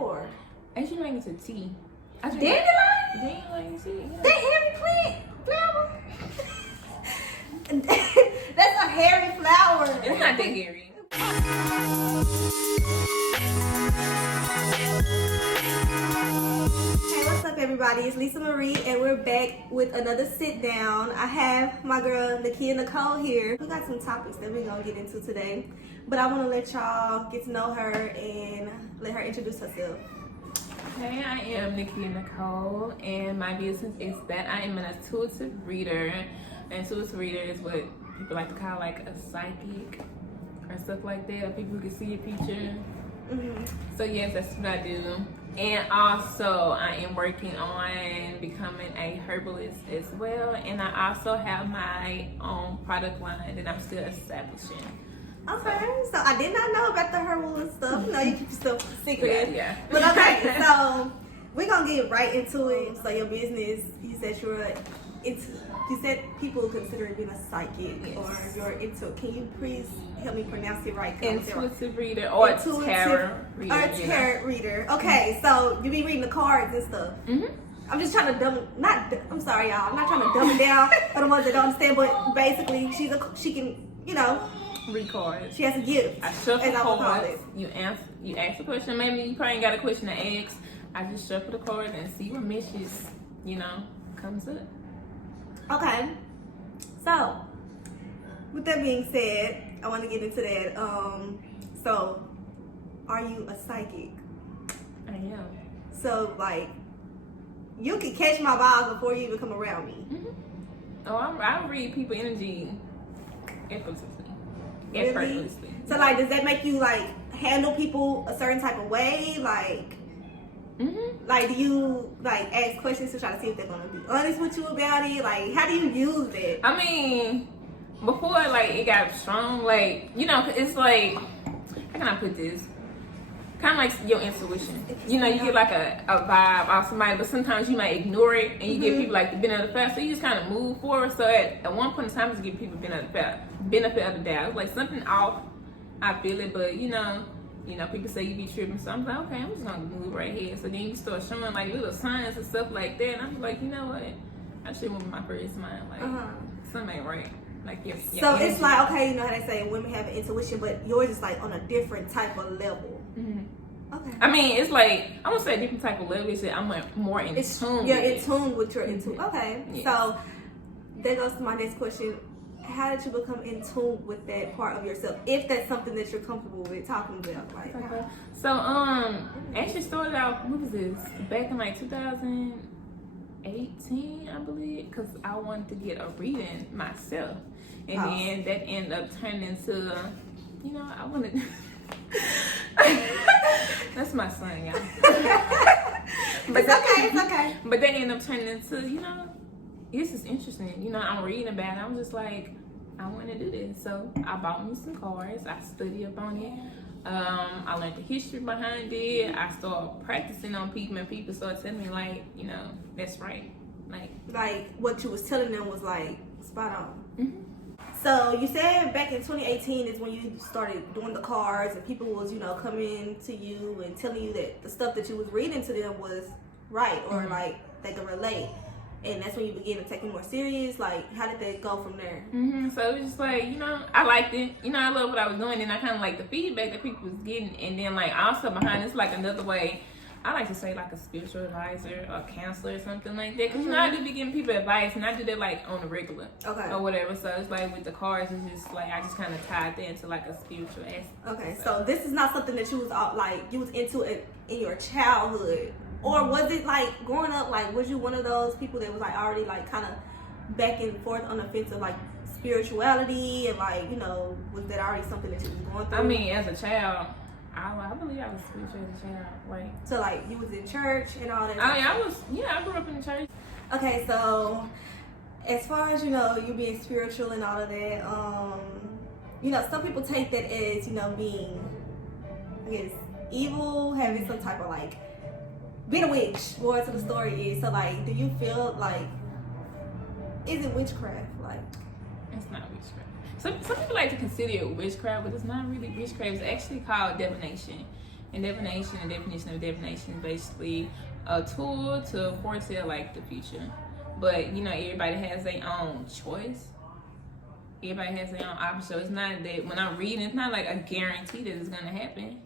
for? Actually, make it to tea. Dandelion? Dandelion tea. Yeah. That hairy plant flower? That's a hairy flower. It's not that hairy. Hey, what's up everybody? It's Lisa Marie and we're back with another sit down. I have my girl Nickeya Nicole here. We got some topics that we're gonna get into today, but I want to let y'all get to know her and let her introduce herself. Hey, I am Nickeya Nicole, and my business is that I am an intuitive reader. An intuitive reader is what people like to call like a psychic or stuff like that, or people who can see your future. So yes, that's what I do. And also, I am working on becoming a herbalist as well, and I also have my own product line that I'm still establishing. Okay, so I did not know about the herbal and stuff. You know, you keep stuff secret. Yeah. But okay, so we're gonna get right into it. So your business, you said you said people consider it being a psychic, yes, or you're into. Can you please help me pronounce it right? Intuitive reader or tarot reader. Or tarot reader. Okay, so you be reading the cards and stuff. I'm just trying to I'm sorry, y'all. I'm not trying to dumb it down for the ones that don't understand. But basically, she can, you know, read cards. She has a gift. I shuffle cards. You ask a question. Maybe you probably got a question to ask. I just shuffle the cards and see what meshes, comes up. Okay. So, with that being said, I want to get into that. So, are you a psychic? I am. So, like, you can catch my vibe before you even come around me. Oh, I read people energy effortlessly. Really? So, like, does that make you like handle people a certain type of way? Like, like, do you like ask questions to try to see if they're gonna be honest with you about it? Like, how do you use it? I mean, before like it got strong, like it's like, how can I put this? Kind of like your intuition. You get like a vibe off somebody, but sometimes you might ignore it and you give people like the benefit of the doubt. So you just kind of move forward. So at one point in time, just give people benefit of the doubt. It's like something off. I feel it, but people say you be tripping. So I'm like, okay, I'm just gonna move right here. So then you start showing like little signs and stuff like that, and I'm like, you know what? I should move my first mind. Like something ain't right. Like your so it's like, okay, you know how they say women have an intuition, but yours is like on a different type of level. Okay. I mean, it's like, I won't say a different type of level. It's that I'm more in tune. You're in tune with your intuition. Okay. Yes. So that goes to my next question. How did you become in tune with that part of yourself? If that's something that you're comfortable with talking about, like. Okay. So actually started out. What was this? Back in like 2018, I believe, because I wanted to get a reading myself, and then that ended up turning into, I wanted. That's my son, y'all. But it's okay. But they end up turning into, this is interesting. I'm reading about it. I'm just like, I want to do this. So I bought me some cards. I studied up on it. I learned the history behind it. I started practicing on people, and people started telling me like, that's right. Like what you was telling them was like spot on. So you said back in 2018 is when you started doing the cards, and people was, coming to you and telling you that the stuff that you was reading to them was right, or like they could relate. And that's when you began to take it more serious. Like, how did that go from there? So it was just like, I liked it. I love what I was doing, and I kind of like the feedback that people was getting. And then like also behind it's like another way. I like to say like a spiritual advisor or counselor or something like that. Because, I do be giving people advice, and I do that like on the regular. Okay. Or whatever. So it's like with the cards, it's just like I just kind of tied that into like a spiritual aspect. Okay. So this is not something that you was you was into it in your childhood. Or was it like growing up, like was you one of those people that was like already like kind of back and forth on the fence of like spirituality, and like, was that already something that you was going through? I mean, as a child, I believe I was spiritual as a child. Like, so like you was in church and all that? I grew up in the church. Okay, so as far as, you being spiritual and all of that, some people take that as, being, I guess, evil, having some type of like, being a witch. More to the story is, so like, do you feel like, is it witchcraft? Like, it's not witchcraft. Some people like to consider it witchcraft, but it's not really witchcraft. It's actually called divination. And divination, the definition of divination is basically a tool to foretell like the future. But you know, everybody has their own choice. Everybody has their own option. So it's not that when I'm reading, it's not like a guarantee that it's gonna happen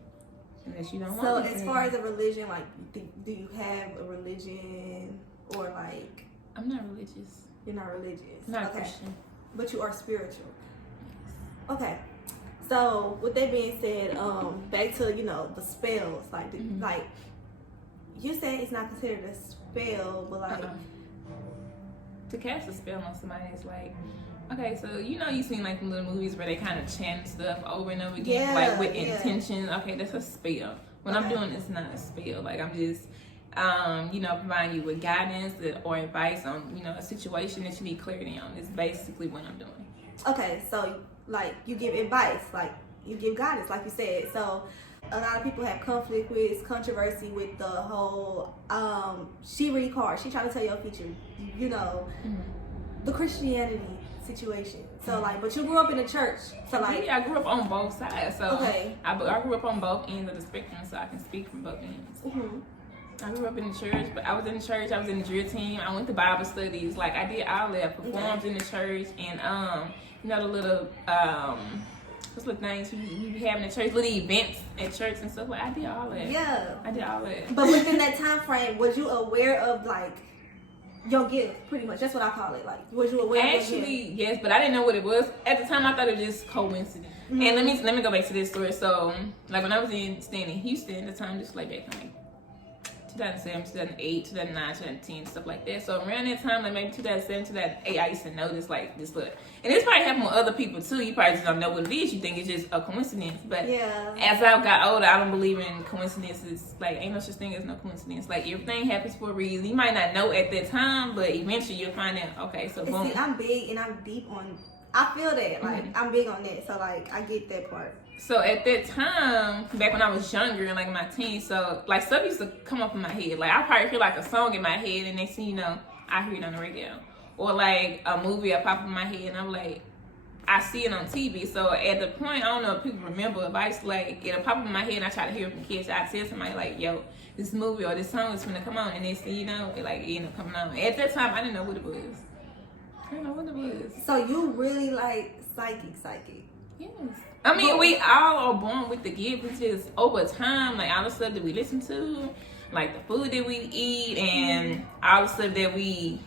unless you don't want So it. as far as a religion, like, do you have a religion or like? I'm not religious. You're not religious. Not Christian. But you are spiritual. Okay. So with that being said, back to, you know, the spells, like like you said it's not considered a spell, but like to cast a spell on somebody is like, okay, so you know, you've seen like the little movies where they kind of chant stuff over and over again, like with intention. Okay, that's a spell. When I'm doing, it's not a spell. Like I'm just you know, providing you with guidance or advice on, you know, a situation that you need clarity on. It's basically what I'm doing. Okay, so like you give advice, like you give guidance, like you said. So a lot of people have conflict with controversy with the whole she read cards, she trying to tell your future, you know, the Christianity situation. So like, but you grew up in the church, so like I grew up on both sides. So okay, I grew up on both ends of the spectrum, so I can speak from both ends. I grew up in the church, but I was in the church, I was in the drill team, I went to Bible studies, like I did all that, performed in the church, and you know, the little what's the things we be having in church, little events at church and stuff. Like I did all that. Yeah, I did all that. But within that time frame, was you aware of like your gift? Pretty much, that's what I call it. Like, was you aware? Actually, yes, but I didn't know what it was at the time. I thought it was just coincidence. And let me go back to this story. So, like when I was staying in Houston at the time, just like back in like 2007, 2008, 2009, 2010, stuff like that. So around that time, like maybe 2007, 2008, I used to notice like this look. And this probably happened with other people too. You probably just don't know what it is. You think it's just a coincidence. But as I got older, I don't believe in coincidences. Like ain't no such thing as no coincidence. Like everything happens for a reason. You might not know at that time, but eventually you'll find out, okay, so boom. See, I'm big and I'm deep on, I feel that. Like I'm big on that. So like I get that part. So at that time, back when I was younger and like in my teens, so like stuff used to come up in my head. Like I probably hear like a song in my head, and next thing you know, I hear it on the radio, or like a movie will pop in my head, and I'm like, I see it on TV. So at the point, I don't know if people remember, if I used to like it'll pop in my head, and I try to hear it from kids. I tell somebody like, "Yo, this movie or this song is gonna come on," and next thing you know, it ended up coming on. At that time, I didn't know what it was. I didn't know what it was. So you really like psychic? Yes. I mean, we all are born with the gift. It's just over time, like all the stuff that we listen to, like the food that we eat, and all the stuff that we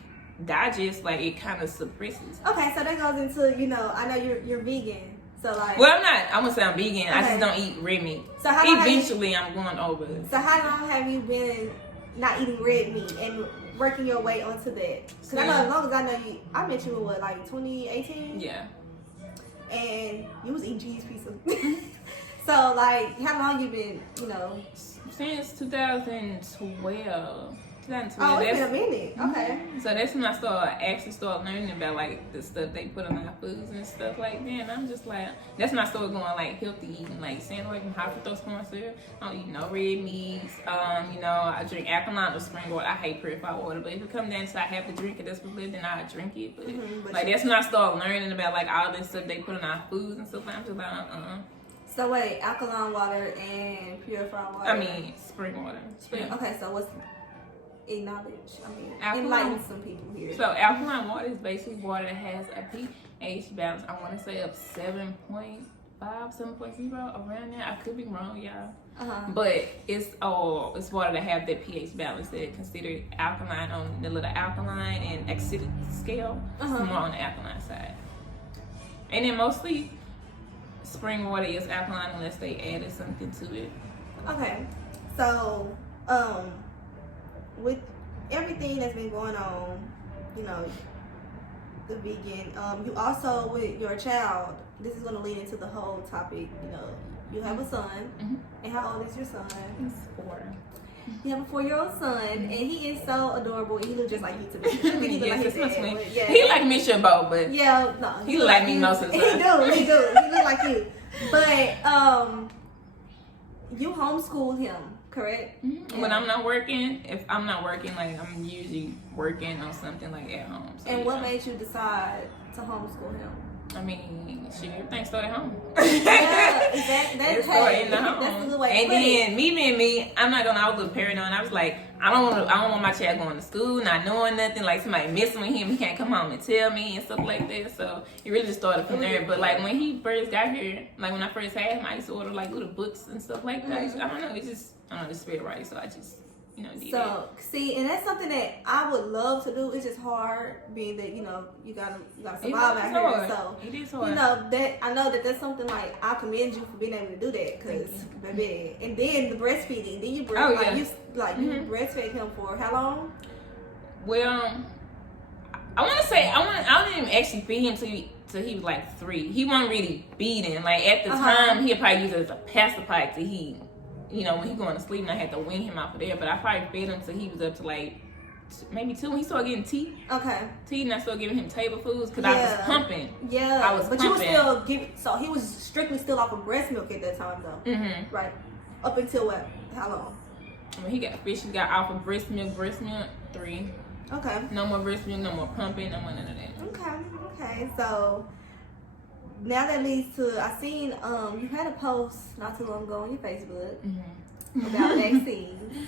digest, like it kind of suppresses. Okay, so that goes into, you know, I know you're vegan, so like. Well, I'm not. I'm gonna say I'm vegan. Okay. I just don't eat red meat. So how long eventually I'm going over. So how long have you been not eating red meat and working your way onto that? Because I know as long as I know you, I met you in what, like 2018? Yeah. And you was eating cheese pizza. So like, how long you been, you know? Since 2012. Oh, it's been a minute. Okay. So that's when I actually started learning about like the stuff they put on our foods and stuff like that. And I'm just like, that's when I started going like healthy eating, like staying away from high fructose corn syrup. I don't eat no red meats. You know, I drink alkaline or spring water. I hate purified water, but if it comes down to I have to drink it, that's what it is, then I drink it. But like that's when I started learning about like all this stuff they put on our foods and stuff. I'm just like, So wait, alkaline water and purified water. I mean, spring water. Yeah. Okay, so what's acknowledge? I mean, alkaline, enlighten some people here. So alkaline water is basically water that has a pH balance. I want to say of 7.5, 7.0 around there. I could be wrong, y'all. But it's water that have that pH balance that considered alkaline on the little alkaline and acidic scale. It's more on the alkaline side. And then mostly spring water is alkaline unless they added something to it. Okay, so with everything that's been going on, you know, the vegan, you also with your child, this is going to lead into the whole topic, you know, you have a son, and how old is your son? He's 4. You have a 4-year-old son, and he is so adorable. He looks just like you to me. He look like his dad, he like me, both, but no, he look like me most of the He time. do. He look like you. But you homeschool him, correct? When I'm not working, if I'm not working, like I'm usually working on something like at home. So, and what made you decide to homeschool him? I mean, shit, everything started at home. It started in the home. That's a good way And to put then it. me, I was a little paranoid. I was like, I don't want my child going to school, not knowing nothing, like somebody messing with him, he can't come home and tell me and stuff like that. So it really just started from there. But like when he first got here, like when I first had him, I used to order like little books and stuff like that. I don't know, it's feel right. So I just, did it. So see, and that's something that I would love to do. It's just hard, being that you gotta survive out here. So it is hard. That I know that's something like I commend you for being able to do that, because baby. And then the breastfeeding. Then you breastfed him for how long? Well, I didn't even actually feed him till he was like 3. He wasn't really feeding. Like at the time, he'd probably use it as a pacifier to he. When he going to sleep, and I had to wean him out for there. But I probably fed him till he was up to like maybe 2. When he started getting teeth. Okay. Teeth, and I started giving him table foods because I was pumping. Yeah. I was but pumping. You were still giving. So he was strictly still off of breast milk at that time, though. Mm-hmm. Right. Up until what? How long? When he got off of breast milk 3. Okay. No more breast milk, no more pumping, no more none of that. Okay. So now that leads to, I seen you had a post not too long ago on your Facebook about vaccines.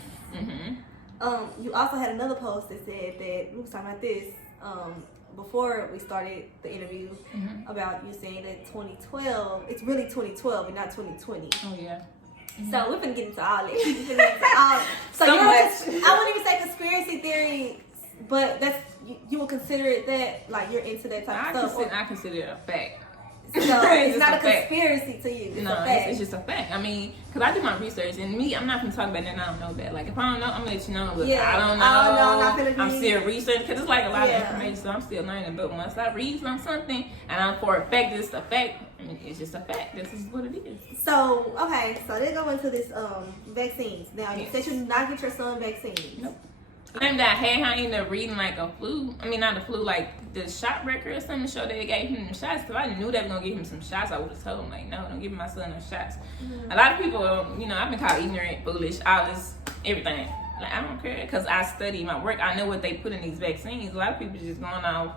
You also had another post that said that we was talking about this before we started the interview about you saying that 2012, it's really 2012 and not 2020. Oh yeah. So we're gonna get into all that. So I wouldn't even say conspiracy theory, but that's you would consider it that, like, you're into that type of stuff. I consider it a fact. So it's not a conspiracy to you. It's just a fact. I mean, because I do my research, and me, I'm not going to talk about that and I don't know that. Like, if I don't know, I'm going to let you know. Look, I don't know. I'm still researching, because it's like a lot of information, so I'm still learning. But once I read on something, and I'm for a fact, it's a fact, I mean, it's just a fact. This is what it is. So, okay, so let's go into this vaccines. Now, you said you did not get your son vaccines. Nope. The time that I had him, I ended up reading like a flu. I mean, not a flu, like the shot record or something to show that they gave him shots. If I knew they were going to give him some shots, I would have told him, like, no, don't give my son no shots. A lot of people, I've been called ignorant, foolish, all this, everything. Like, I don't care, because I study my work. I know what they put in these vaccines. A lot of people just going off,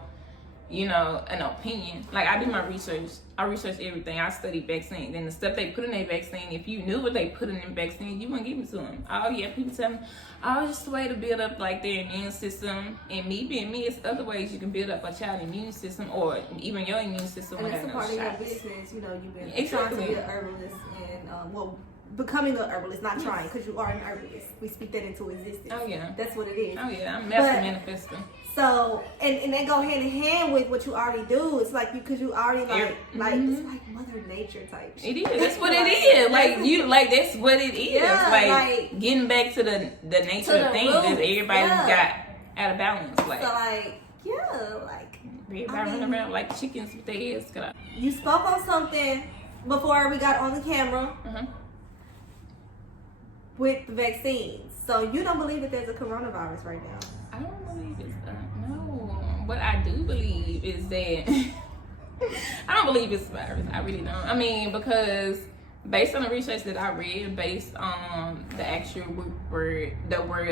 an opinion. Like, I do my research. I research everything. I study vaccines. And the stuff they put in their vaccine, if you knew what they put in their vaccine, you wouldn't give it to them. Oh, yeah, people tell me, it's just a way to build up, like, their immune system. And me being me, it's other ways you can build up a child's immune system, or even your immune system. And that's a part of your business. You've been trying to be an herbalist and, becoming an herbalist, not trying, because you are an herbalist. We speak that into existence. Oh, yeah. That's what it is. Oh, yeah. I'm manifesting. So, and they go hand in hand with what you already do. It's like because you already it's like Mother Nature type shit. It is. That's what it is. That's what it is. Yeah, like getting back to the nature of things that everybody's got out of balance. Like, so everybody running around like chickens with their heads cut off. You spoke on something before we got on the camera with the vaccines. So you don't believe that there's a coronavirus right now? I don't believe it's no. What I do believe is that I don't believe it's a virus. I really don't. I mean, because based on the research that I read, based on the actual word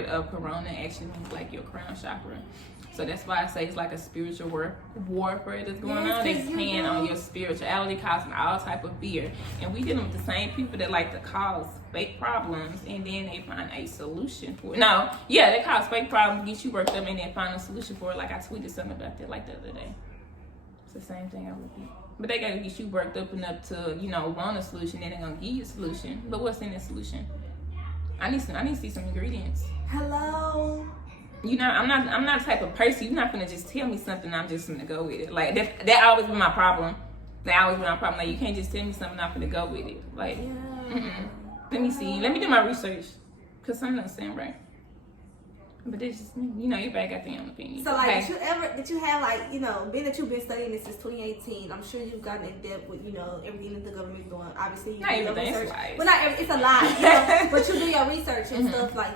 of corona actually means like your crown chakra. So that's why I say it's like a spiritual warfare that's going on. It's playing on your spirituality, causing all type of fear. And we dealing with the same people that like to cause fake problems, and then they find a solution for it. They cause fake problems, get you worked up, and then find a solution for it. Like I tweeted something about that like the other day. It's the same thing I repeat. But they gotta get you worked up enough to, want a solution, then they're gonna give you a solution. But what's in the solution? I need to see some ingredients. Hello. I'm not the type of person. You're not gonna just tell me something. I'm just gonna go with it. Like that always been my problem. Like you can't just tell me something. I'm gonna go with it. Like, let me see. Let me do my research, cause something don't sound right. But it's just everybody got their own opinion. So did you have being that you've been studying this since 2018? I'm sure you've gotten in depth with everything that the government's doing. Obviously, you do your research. Well, it's a lot. But you do your research and stuff like.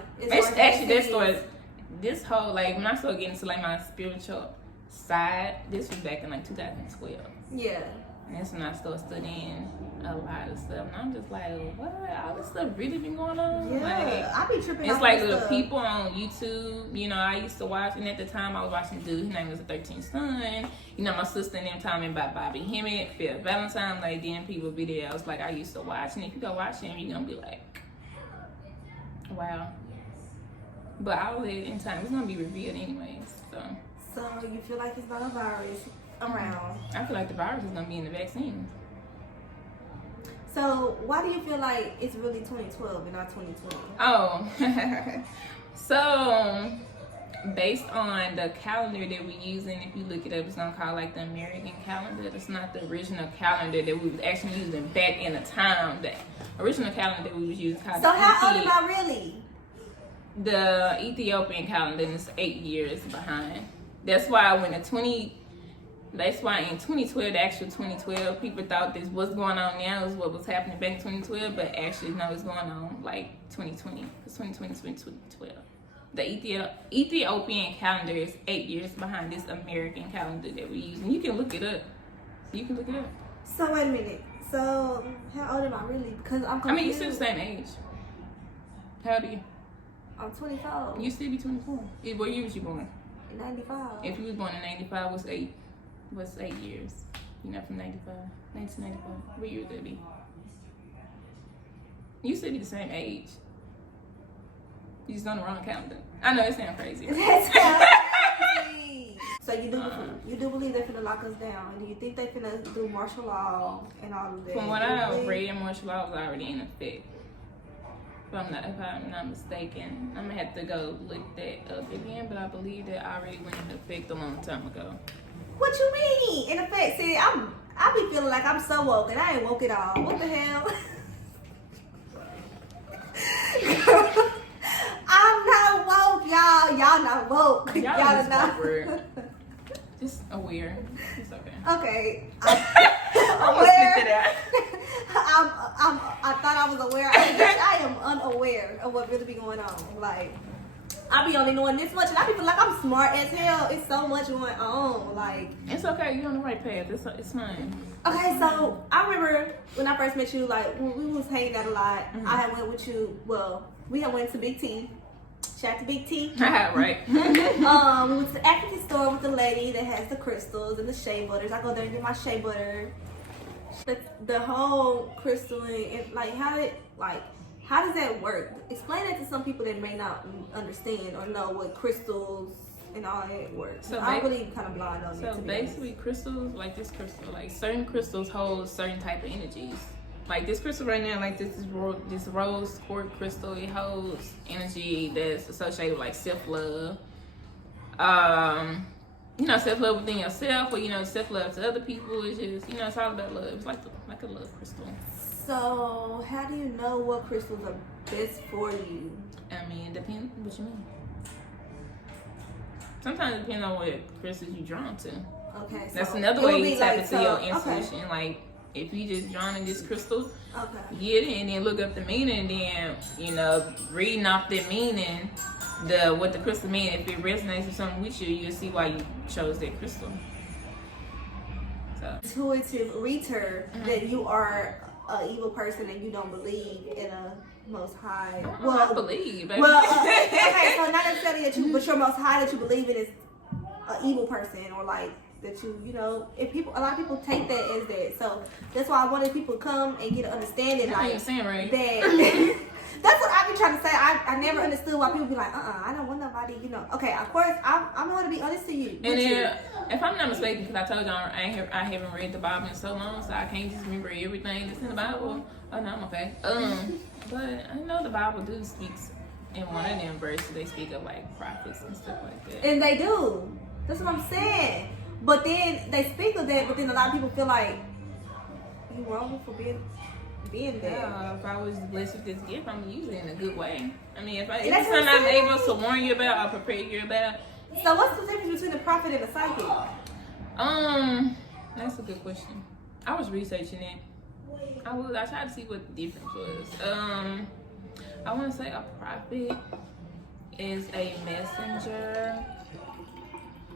This whole, like, when I started getting into, like, my spiritual side, this was back in, like, 2012. Yeah. And that's when I started studying a lot of stuff. And I'm just like, what? All this stuff really been going on? Yeah, I be tripping. It's like the people on YouTube, you know, I used to watch, and at the time I was watching dude, his name was the 13th Son. You know, my sister and them telling me about Bobby Hemmett, Phil Valentine, like them people videos like I used to watch. And if you go watch them, you're gonna be like, wow. But all of it in time, it's gonna be revealed anyways. So you feel like it's not a virus around? I feel like the virus is gonna be in the vaccine. So why do you feel like it's really 2012 and not 2020? Oh, so based on the calendar that we're using, if you look it up, it's gonna call like the American calendar. It's not the original calendar that we was actually using back in the time. The original calendar that we was using called. So how old am I really? The Ethiopian calendar is 8 years behind. That's why That's why in 2012, the actual 2012, people thought this what's going on now is what was happening back in 2012, but actually no, it's going on like 2020, because 2020 is 2012. The Ethiopian calendar is 8 years behind this American calendar that we use, and you can look it up. So wait a minute. So how old am I really? Because I'm confused. I mean, you're still the same age. How old are you? I'm 24. You still be 24. What year was you born? 95. If you was born in 95, what's 8 years? You're not from 95, 1995. What year would that be? You still be the same age. You just on the wrong calendar. I know it sounds crazy. That's crazy. So you do believe they're finna lock us down? Do you think they finna do martial law and all of that? From what I read, martial law was already in effect. If I'm not mistaken, I'm gonna have to go look that up again, but I believe that already went into effect a long time ago. What you mean? In effect, see, I be feeling like I'm so woke and I ain't woke at all. What the hell? I'm not woke, y'all. Y'all not woke. Y'all are not. Just aware. It's okay. Okay. I'm aware. I thought I was aware. I am unaware of what really be going on. Like, I be only knowing this much, and I be feeling like I'm smart as hell. It's so much going on. Like, it's okay. You're on the right path. It's fine. Okay, so I remember when I first met you, like when we was hanging out a lot. Mm-hmm. I had went with you. Well, we had went to Big T. Shout out to Big T. Right. We went to the African store with the lady that has the crystals and the shea butters. I go there and get my shea butter. The whole crystal and like how does that work? Explain that to some people that may not understand or know what crystals and all that works. So I'm really kind of blind on it. So basically, crystals, like this crystal, like certain crystals hold certain type of energies. Like this crystal right now, like this rose quartz crystal, it holds energy that's associated with like self-love. You know, self-love within yourself, or you know, self-love to other people. It's just, you know, it's all about love. It's like a love crystal. So how do you know what crystals are best for you? I mean, it depends what you mean. Sometimes it depends on what crystals you're drawn to. Okay. So that's another way you tap into your intuition. Okay. Like, if you just drawn in this crystal, okay, get it and then look up the meaning, and then, you know, reading off the meaning, what the crystal mean. If it resonates with something with you, you'll see why you chose that crystal. So. Intuitive reader that you are an evil person and you don't believe in a Most High. Well, I believe. Baby. Well, okay, so not necessarily that you, but your Most High that you believe in is an evil person, or like that you know, if a lot of people take that as that. So that's why I wanted people to come and get an understanding. Like you're saying, right? That. That's what I've been trying to say. I never understood why people be like, I don't want nobody, you know. Okay, of course, I'm going to be honest to you. And then, if I'm not mistaken, because I told y'all I haven't read the Bible in so long, so I can't just remember everything that's in the Bible. Oh, no, I'm okay. But I know the Bible do speaks in one of them verses. They speak of like prophets and stuff like that. And they do. That's what I'm saying. But then they speak of that, but then a lot of people feel like you wrong for being there. Yeah, if I was blessed with this gift, I'm gonna use it in a good way. I mean, if it's something I'm able to warn you about or prepare you about. So what's the difference between a prophet and a psychic? That's a good question. I was researching it. I tried to see what the difference was. I want to say a prophet is a messenger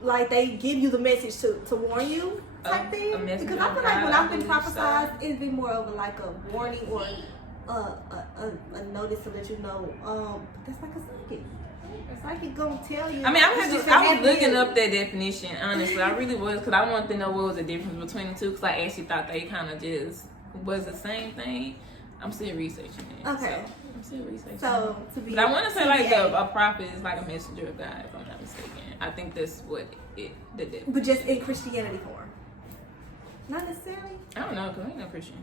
like they give you the message to warn you type thing? Because I feel like when I've been prophesized, it's been more of like a warning or a notice to let you know. That's like a psychic. A psychic gonna tell you. I mean, I was looking up that definition, honestly. I really was, because I wanted to know what was the difference between the two, because I actually thought they kind of just was the same thing. I'm still researching it. Okay. So I'm still researching. So to be, but I want to say like a prophet is like a messenger of God, if I'm not mistaken. I think that's what it did. But just in Christianity form. Not necessarily. I don't know, because I ain't no Christian.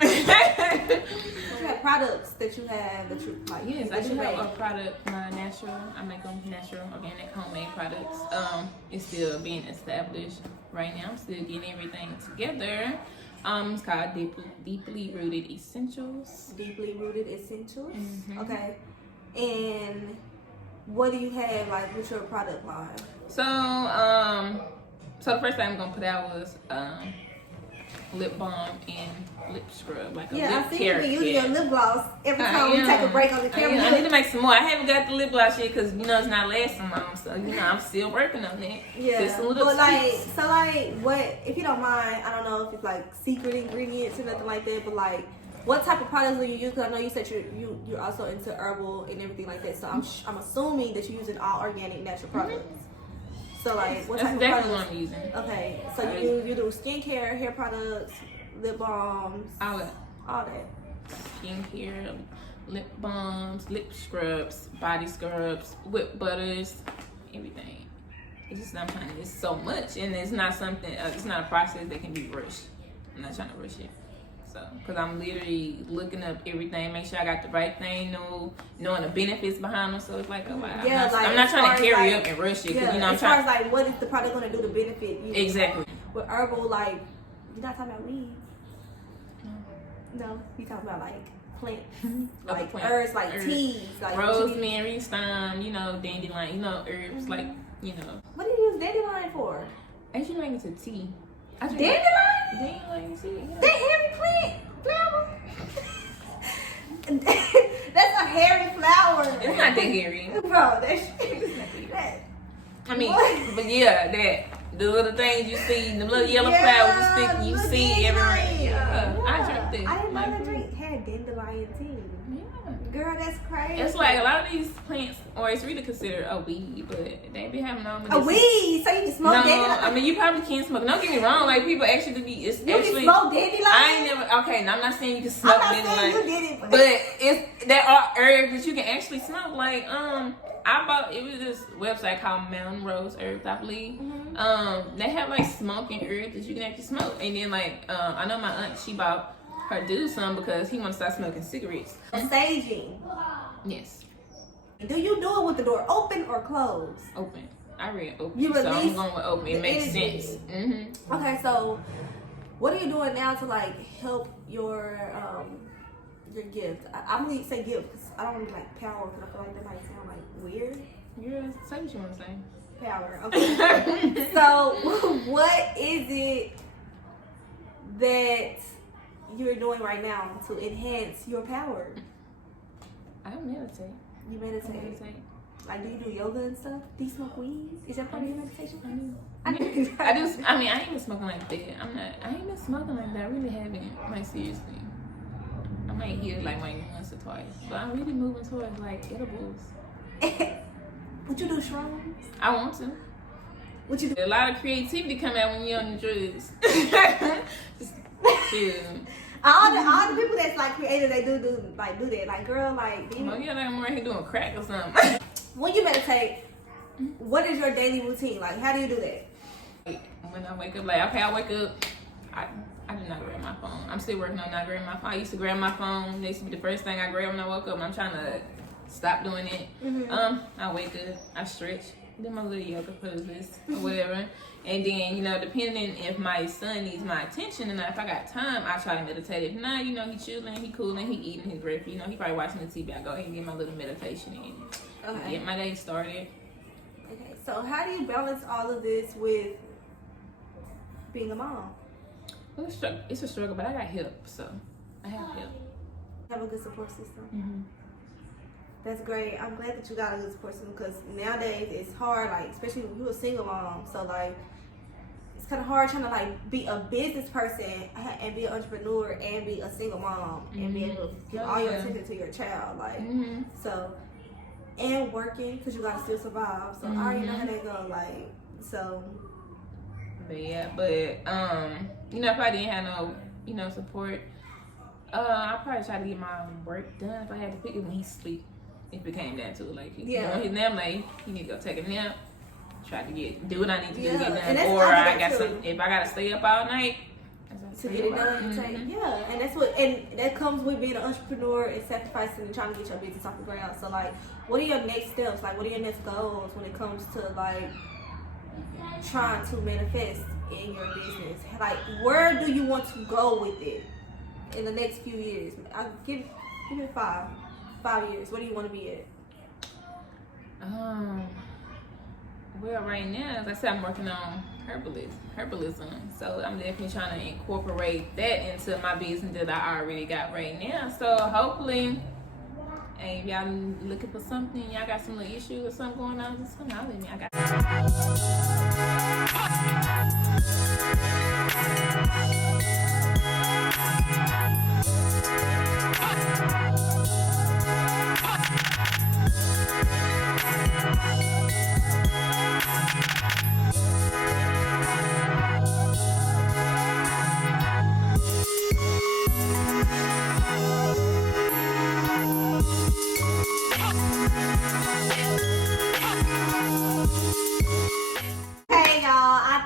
You have products that you have that you like. Yes, I do have a product, my natural. I make them natural, organic, homemade products. It's still being established right now. I'm still getting everything together. It's called Deeply Rooted Essentials. Deeply Rooted Essentials. Mm-hmm. Okay. And what do you have like with your product line? So the first thing I'm gonna put out was lip balm and lip scrub, like a lip I see care you using your lip gloss every time we am. take a break on the camera. I need to make some more. I haven't got the lip gloss yet because it's not lasting long, so I'm still working on that. Yeah, just a little but tweaks. what? If you don't mind, I don't know if it's like secret ingredients or nothing like that, but like, what type of products do you use? Because I know you said you're also into herbal and everything like that, so I'm assuming that you're using all organic, natural products. So like, what type of exactly products? what I'm using. Okay, so you do skincare, hair products, lip balms, All that. Skincare, lip balms, lip scrubs, body scrubs, whip butters, everything. It's just sometimes it's so much, and it's not something. It's not a process that can be rushed. I'm not trying to rush it. So, because I'm literally looking up everything, make sure I got the right thing, knowing the benefits behind them. So it's like, I'm not trying to carry up and rush it. Yeah, I'm as far as like, what is the product going to do to benefit you? Exactly. With herbal, like, you're not talking about weed. No, you talking about like plants, like herbs, like teas, like rosemary, thyme, dandelion, herbs, like, What do you use dandelion for? Actually, make it to tea. Dandelion? Dandelion tea. Yeah. That hairy plant flower. That's a hairy flower. It's not that hairy. Bro, that. I mean, but yeah, the little things you see, the little yellow flowers you stick, you see everywhere. Yeah, I drink that. I didn't know that drink had dandelion tea. Yeah. Girl, that's crazy. It's like a lot of these plants, or it's really considered a weed, but they be having all a weed, so you can smoke dandelion. I mean, you probably can't smoke. Don't get me wrong. Like, people actually be. It's you actually. You can smoke dandelion. I ain't never. Okay, now I'm not saying you can smoke dandelion. You did it, but there are herbs that you can actually smoke. Like, it was this website called Mountain Rose Herbs, I believe. Mm-hmm. They have like smoking herbs that you can actually smoke, and then like I know my aunt, she bought her dude some because he wants to start smoking cigarettes. Staging. Yes. Do you do it with the door open or closed? Open. I read open, so I'm going with open. It makes sense. Mm-hmm. Okay, so what are you doing now to like help your gift? I'm gonna say gift because I don't really like power because I feel like that might sound like weird. Yeah, say what you want to say. Power. Okay. So what is it that you're doing right now to enhance your power? I meditate. You meditate. Like, do you do yoga and stuff? Do you smoke weed? Is that part of your meditation? I do. I mean, I ain't been smoking like that. I ain't been smoking like that. I really haven't. Like, seriously. I might hit it like once or twice. But I'm really moving towards like edibles. Would you do shrooms? I want to. What you do? A lot of creativity come out when you're on the drugs. All the people that's like creative, they do that. Like, girl, like. Yeah, like I'm right here doing crack or something. When you meditate, what is your daily routine? Like, how do you do that? When I wake up, I wake up. I do not grab my phone. I'm still working on not grabbing my phone. I used to grab my phone. It used to be the first thing I grabbed when I woke up. And I'm trying to stop doing it. Mm-hmm. I wake up, I stretch, do my little yoga poses or whatever. And then, depending if my son needs my attention and if I got time, I try to meditate. If not, he chilling, he cooling, he eating his breakfast. He probably watching the TV. I go ahead and get my little meditation in. Okay. Get my day started. Okay, so how do you balance all of this with being a mom? Well, it's a struggle, but I got help, so I have help. Have a good support system. Mm-hmm. That's great. I'm glad that you got a good support system because nowadays it's hard, like especially when you're a single mom. So like it's kind of hard trying to like be a business person and be an entrepreneur and be a single mom and be able to give all your attention to your child. Like so, and working because you gotta still survive. So I already know how they go. Like so. But yeah, but you know, if I didn't have no, you know, support, I'd probably try to get my work done if I had to pick it when he sleep. If it came down to it, like you know, his nap, like he need to go take a nap. Try to do what I need to do to get done, or I got some. If I gotta stay up all night to get it done, yeah, and that's what, and that comes with being an entrepreneur and sacrificing and trying to get your business off the ground. So like, what are your next steps? Like, what are your next goals when it comes to like trying to manifest in your business? Like, where do you want to go with it in the next few years? I'll give me 5 years. Where do you want to be at? Well, right now, as I said, I'm working on herbalism. So I'm definitely trying to incorporate that into my business that I already got right now. So hopefully, hey, if y'all looking for something, y'all got some little issue or something going on, just come out with me. I got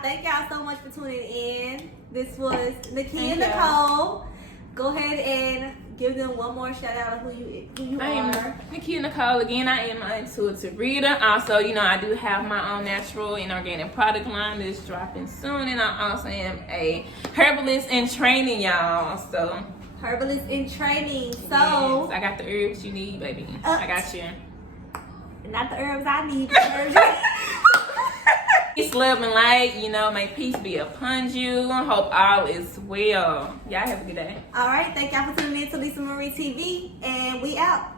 Thank y'all so much for tuning in. This was Nickeya Nicole. Go ahead and give them one more shout out of who you I are. am Nickeya Nicole again. I am an intuitive reader. Also, you know, I do have my own natural and organic product line that's dropping soon, and I also am a herbalist in training, y'all. So herbalist in training. So yes, I got the herbs you need, baby. I got you. Not the herbs I need. The herbs. Peace, love, and light. You know, may peace be upon you. Hope all is well. Y'all have a good day. All right. Thank y'all for tuning in to Lisa Marie TV, and we out.